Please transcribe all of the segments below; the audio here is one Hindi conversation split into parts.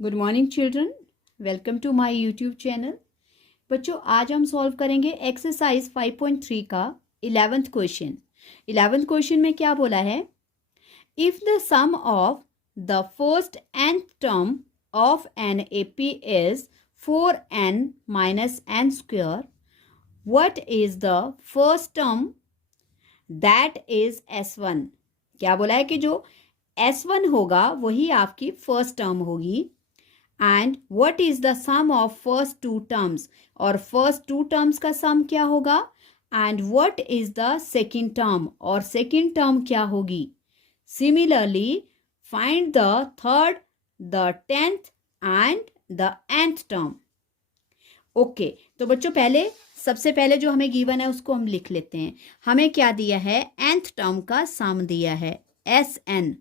Good morning children, welcome to my YouTube channel. बच्चों, आज हम सॉल्व करेंगे एक्सरसाइज 5.3 का 11th क्वेश्चन। 11th क्वेश्चन में क्या बोला है? If the sum of the first nth term of an AP is 4n minus n square, what is the first term that is S1। क्या बोला है कि जो S1 होगा वही आपकी फर्स्ट टर्म होगी। And what is the sum of first two terms, और फर्स्ट टू टर्म्स का सम क्या होगा। And what is the second term, और सेकेंड टर्म क्या होगी। Similarly find the third, the 10th and the nth term. Okay, तो बच्चों सबसे पहले जो हमें गिवन है उसको हम लिख लेते हैं। हमें क्या दिया है? nth टर्म का सम दिया है SN।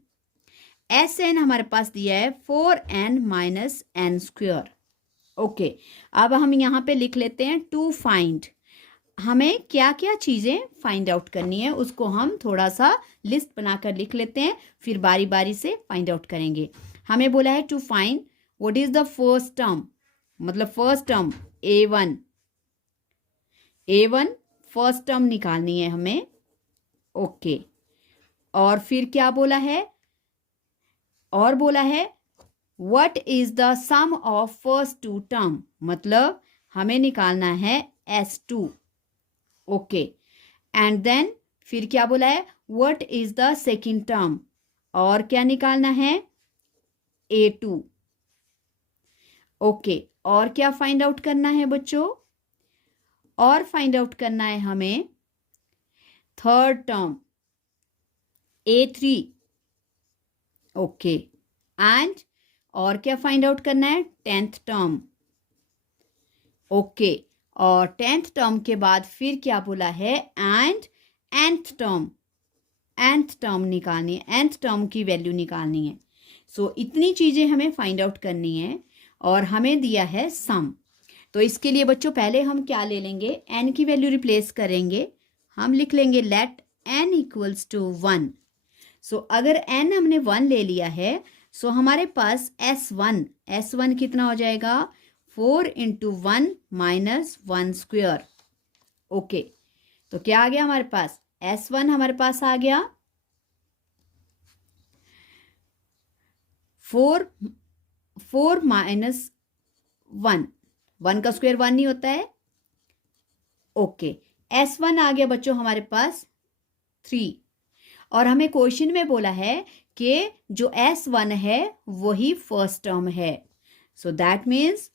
SN हमारे पास दिया है 4n minus n square. Okay, अब हम यहाँ पे लिख लेते हैं टू फाइंड। हमें क्या क्या चीज़ें फाइंड आउट करनी है उसको हम थोड़ा सा लिस्ट बनाकर लिख लेते हैं, फिर बारी बारी से फाइंड आउट करेंगे। हमें बोला है to find what is the first term, मतलब first term A1 first term निकालनी है हमें। ओके, और फिर क्या बोला है? और बोला है what is the sum of first two term, मतलब हमें निकालना है S2। ओके, एंड देन फिर क्या बोला है? What is the second term, और क्या निकालना है? A2। ओके, और क्या फाइंड आउट करना है बच्चों? और फाइंड आउट करना है हमें third term A3। Okay, and और क्या फाइंड आउट करना है? 10th term. ओके, और 10th टर्म के बाद फिर क्या बोला है? एंड nth टर्म निकालनी है, nth टर्म की वैल्यू निकालनी है। सो इतनी चीजें हमें फाइंड आउट करनी है, और हमें दिया है सम। तो इसके लिए बच्चों पहले हम क्या ले लेंगे? n की वैल्यू रिप्लेस करेंगे। हम लिख लेंगे लेट n इक्वल्स टू 1। सो अगर n हमने 1 ले लिया है, सो हमारे पास S1 कितना हो जाएगा? 4 इंटू 1 माइनस 1 स्क्वायर। ओके, तो क्या आ गया हमारे पास? S1 हमारे पास आ गया 4 माइनस 1 का स्क्वायर 1 नहीं होता है। ओके, S1 आ गया बच्चों हमारे पास 3, और हमें क्वेश्चन में बोला है कि जो S1 है वही फर्स्ट टर्म है। सो दैट मीन्स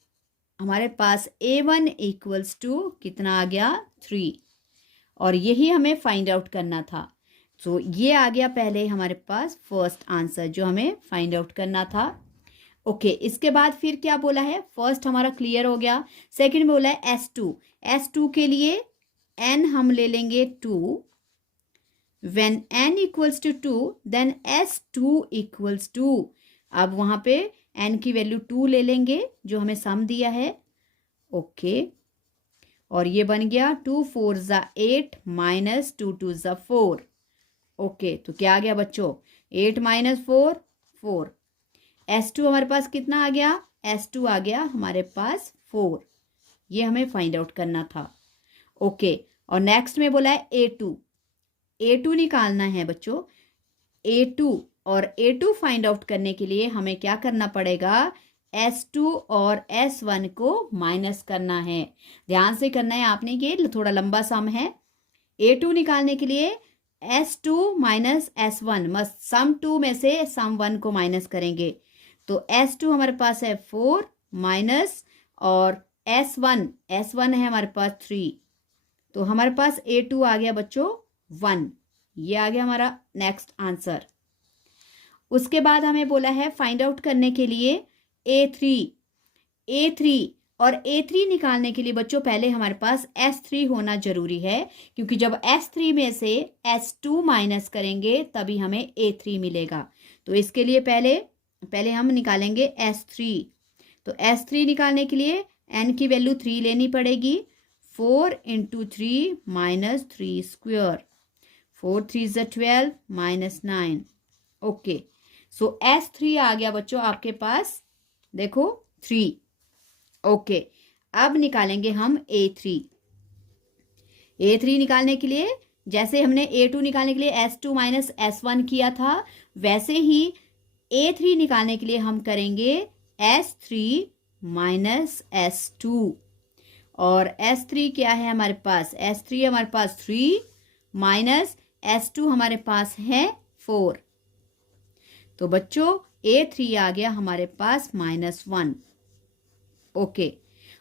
हमारे पास A1 इक्वल्स टू कितना आ गया? 3, और यही हमें फाइंड आउट करना था। सो ये आ गया पहले हमारे पास फर्स्ट आंसर जो हमें फाइंड आउट करना था। ओके, इसके बाद फिर क्या बोला है? फर्स्ट हमारा क्लियर हो गया। सेकंड बोला है S2 के लिए n हम ले लेंगे 2। When n equals to 2, then S2 equals 2। अब वहाँ पे n की वैल्यू 2 ले लेंगे जो हमें सम दिया है। ओके, और ये बन गया 2 4 ज़ा 8 माइनस 2 2 ज़ा 4। ओके, तो क्या आ गया बच्चों? 8 माइनस 4 4। S2 हमारे पास कितना आ गया? S2 आ गया हमारे पास 4। ये हमें फाइंड आउट करना था। ओके, और नेक्स्ट में बोला है A2 निकालना है बच्चों। A2 फाइंड आउट करने के लिए हमें क्या करना पड़ेगा? S2 और S1 को माइनस करना है। ध्यान से करना है आपने, ये थोड़ा लंबा सम है। A2 निकालने के लिए S2 माइनस S1, मस्त सम 2 में से सम 1 को माइनस करेंगे। तो S2 हमारे पास है 4 माइनस, और S1 है हमारे पास 3। तो हमारे पास A2 आ गया बच्चों 1। ये आ गया हमारा नेक्स्ट आंसर। उसके बाद हमें बोला है फाइंड आउट करने के लिए A3, और A3 निकालने के लिए बच्चों पहले हमारे पास S3 होना जरूरी है, क्योंकि जब S3 में से S2 माइनस करेंगे तभी हमें A3 मिलेगा। तो इसके लिए पहले हम निकालेंगे S3। तो S3 निकालने के लिए n की वैल्यू 3 लेनी पड़ेगी। 4 इंटू 3 माइनस 3 स्क्वायर। 4 3 ज़ा 12 माइनस 9। ओके, सो S3 आ गया बच्चों आपके पास देखो 3। ओके, अब निकालेंगे हम A3। A3 निकालने के लिए जैसे हमने A2 निकालने के लिए S2 माइनस S1 किया था, वैसे ही A3 निकालने के लिए हम करेंगे S3 माइनस S2। और S3 क्या है हमारे पास? S3 हमारे पास 3 माइनस S2 हमारे पास है 4। तो बच्चों A3 आ गया हमारे पास -1। ओके,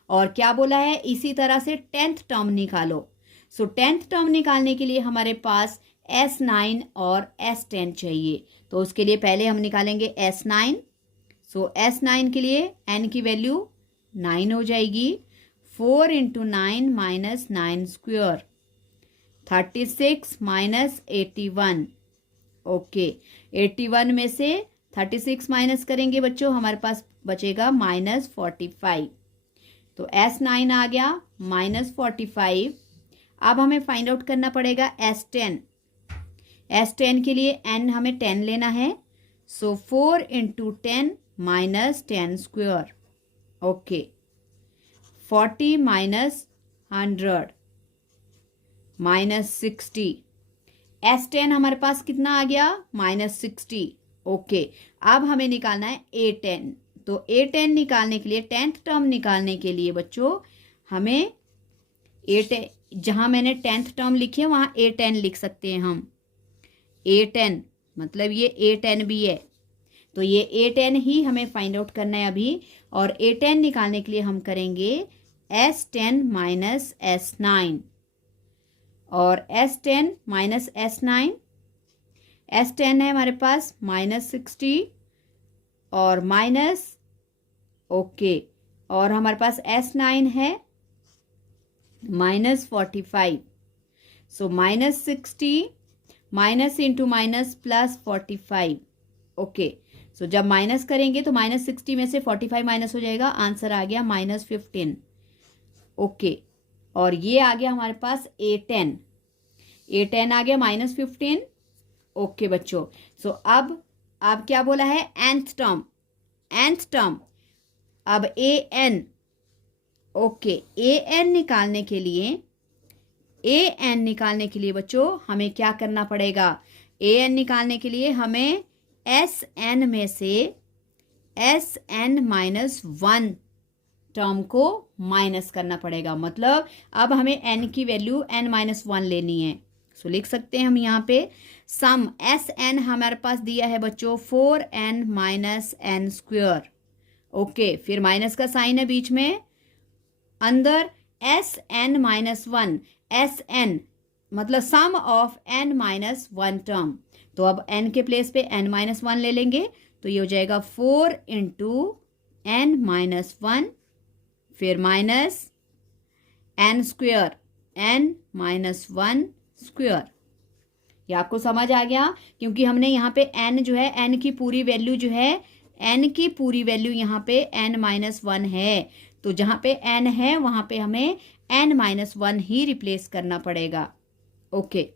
और क्या बोला है? इसी तरह से 10th टर्म निकालो। सो 10th टर्म निकालने के लिए हमारे पास S9 और S10 चाहिए। तो उसके लिए पहले हम निकालेंगे S9। सो S9 के लिए n की वैल्यू 9 हो जाएगी। 4 into 9 minus 9 square, 36 minus 81। Okay, 81 में से 36 माइनस करेंगे बच्चों, हमारे पास बचेगा -45। तो S9 आ गया -45। अब हमें फाइंड आउट करना पड़ेगा S10। S10 के लिए n हमें 10 लेना है। सो 4 into 10 minus 10 square. Okay, 40 minus 100 minus 60। S10 हमारे पास कितना आ गया? -60। ओके, अब हमें निकालना है A10। तो A10 निकालने के लिए 10th टर्म निकालने के लिए बच्चों हमें A10, जहाँ मैंने 10th टर्म लिखी है वहाँ A10 लिख सकते हैं हम। A10 मतलब ये A10 भी है, तो ये A10 ही हमें फाइंड आउट करना है अभी। और A10 निकालने के लिए हम करेंगे S10 माइनस S9। और S10 माइनस S9, S10 है हमारे पास -60 और माइनस, ओके, और हमारे पास S9 है -45। So -60 minus into minus plus 45। Okay, so जब माइनस करेंगे तो -60 में से 45 माइनस हो जाएगा, आंसर आ गया -15। ओके, और ये आ गया हमारे पास A10। A10 आ गया -15। ओके बच्चों, सो अब क्या बोला है? nth term, nth term. अब an, ओके, an निकालने के लिए बच्चों हमें क्या करना पड़ेगा? an निकालने के लिए हमें Sn में से Sn -1 टर्म को माइनस करना पड़ेगा। मतलब अब हमें n की वैल्यू n-1 लेनी है। सो लिख सकते हैं हम यहाँ पे सम Sn हमारे पास दिया है बच्चों 4n minus n square. Okay, फिर माइनस का साइन है बीच में, अंदर Sn-1, Sn मतलब सम ऑफ n-1 टर्म। तो अब n के प्लेस पे n-1 ले लेंगे, तो ये हो जाएगा 4 इंटू n-1, फिर minus n square, n-1 square. ये आपको समझ आ गया? क्योंकि हमने यहाँ पे n जो है, n की पूरी वैल्यू जो है, n की पूरी वैल्यू यहाँ पे n-1 है। तो जहाँ पे n है वहाँ पे हमें n-1 ही रिप्लेस करना पड़ेगा। Okay,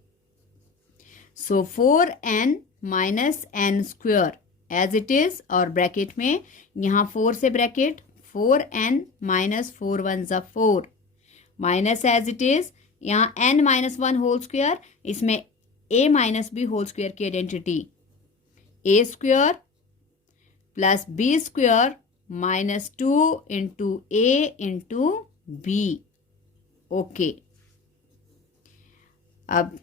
so 4n minus n square as it is, और ब्रैकेट में यहाँ 4 से ब्रैकेट 4n माइनस 4 1 ज़ा 4 माइनस एज इट इज, यहाँ n-1 होल स्क्वेयर, इसमें a minus B whole square की identity, a square plus b square -2 into a into b। Okay, अब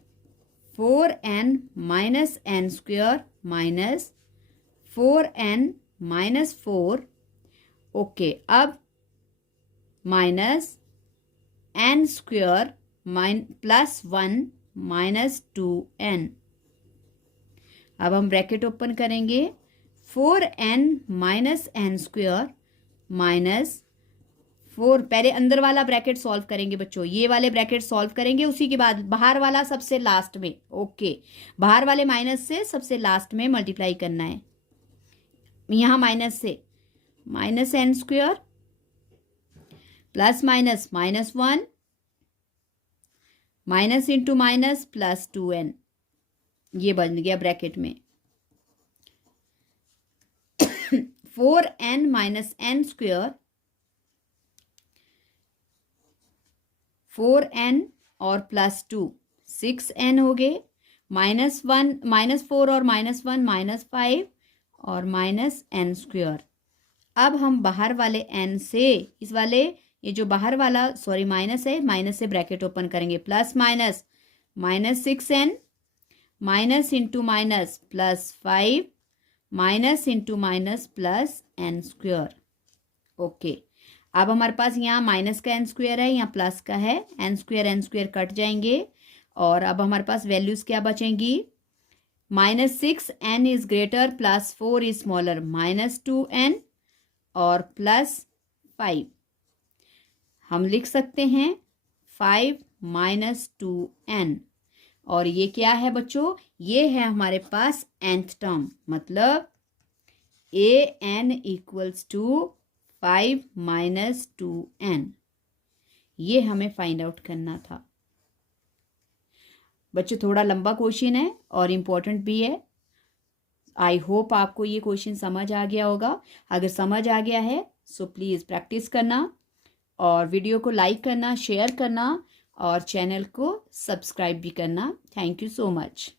4n minus n square minus 4n minus 4। Okay, अब minus n square plus 1 minus 2n। अब हम ब्रैकेट ओपन करेंगे, 4n minus n square minus 4, पहले अंदर वाला ब्रैकेट सॉल्व करेंगे बच्चों, ये वाले ब्रैकेट सॉल्व करेंगे, उसी के बाद बाहर वाला सबसे लास्ट में। ओके, बाहर वाले माइनस से सबसे लास्ट में मल्टीप्लाई करना है। यहाँ माइनस से -n square plus minus -1 minus into minus plus 2n, ये बन गया ब्रैकेट में। 4n minus n square, 4n और +2 6n हो गए, -1 -4 और -1 -5 और -n स्क्वायर। अब हम बाहर वाले n से इस वाले ये जो बाहर वाला माइनस है, माइनस से ब्रैकेट ओपन करेंगे, plus minus -6n minus into minus +5 minus into minus +n square. Okay, अब हमारे पास यहाँ माइनस का n स्क्वायर है, यहाँ प्लस का है, n स्क्वायर कट जाएंगे और अब हमारे पास वैल्यूज क्या बचेंगी, -6n is greater +4 is smaller, -2n और +5। हम लिख सकते हैं 5 - 2n। और ये क्या है बच्चों, ये है हमारे पास nth टर्म, मतलब an इक्वल्स टू 5 - 2n। ये हमें फाइंड आउट करना था बच्चों। थोड़ा लंबा क्वेश्चन है और इम्पोर्टेंट भी है। आई होप आपको ये क्वेश्चन समझ आ गया होगा। अगर समझ आ गया है सो प्लीज़ प्रैक्टिस करना और वीडियो को लाइक करना, शेयर करना और चैनल को सब्सक्राइब भी करना। Thank you so much.